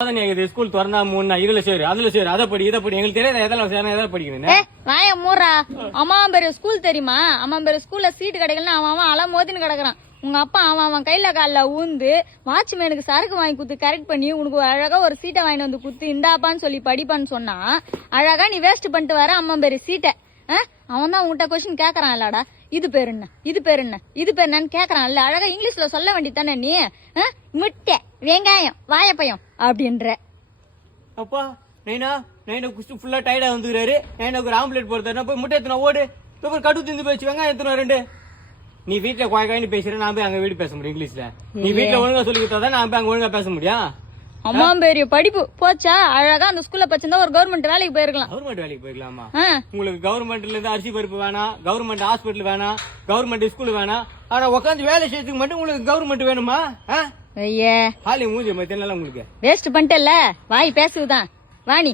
School திறந்தா 3 நாள் இதுல சேரு அதுல சேரு அதை படி இதை படி எங்களுக்கு தெரியாத எதாவது படிக்கணும். வாய மூறா. அம்மா பேரு ஸ்கூல் தெரியுமா? அம்மா பேரு ஸ்கூல்ல சீட்டு கிடைக்கலன்னு அவன் அல மோதின்னு கிடக்குறான். உங்க அப்பா அவன் கையில காலில் ஊந்து வாட்ச்மேனுக்கு சரக்கு வாங்கி குத்து கரெக்ட் பண்ணி உனக்கு அழகா ஒரு சீட்டை வாங்கிட்டு வந்து குத்து இந்தாப்பான்னு சொல்லி படிப்பான்னு சொன்னா அழகா நீ வேஸ்ட் பண்ணிட்டு வர அம்மா பேரு சீட்டை. அவன் தான் உங்ககிட்ட கொஸ்டின் கேக்குறான் இல்லடா, இது பேர் என்ன இது பேர் என்ன இது பேர் என்னன்னு கேக்குறான் இல்ல, அழகா இங்கிலீஷ்ல சொல்ல வேண்டியதானே நீ. முட்டை வெங்காயம் வாழைப்பழம் அப்படின்ற. அப்பா நைனா குஸ்து ஃபுல்லா டயர்டா வந்துக்கிறாரு. நைனாக்கு ஒரு ஆம்லேட் போடுறா போய் முட்டை எத்தனை ஓடு கடு திந்து போயிடுச்சு வெங்காயம் எத்தனை 2. நீ வீட்டுல குவாய்க்காயின்னு பேசுற நான் போய் அங்க வீடு பேச முடியும் இங்கிலீஷ்ல. நீ வீட்டுல ஒழுங்கா சொல்லி கொடுத்தா நான் போய் அங்க ஒழுங்கா பேச முடியும். அம்மா பெரிய படிப்பு போச்சா அழகா அந்த ஸ்கூல்ல படிச்சிருந்தா ஒரு கவர்மெண்ட் வேலைக்கு போயிருக்கலாம். கவர்மெண்ட் வேலைக்கு போயிருக்கலாமா? உங்களுக்கு கவர்மெண்ட்ல இருந்து அரிசி பருப்பு வேணாம், கவர்மெண்ட் ஹாஸ்பிட்டல் வேணாம், கவர்மெண்ட் ஸ்கூல் வேணாம், ஆனா உட்காந்து வேலை செய்யறதுக்கு மட்டும் உங்களுக்கு கவர்மெண்ட் வேணுமா? ஐயே ஹாலி மூஞ்சி மத்தியம் உங்களுக்கு வேஸ்ட் பண்ணிட்டல வாய் பேசுதான் வாணி.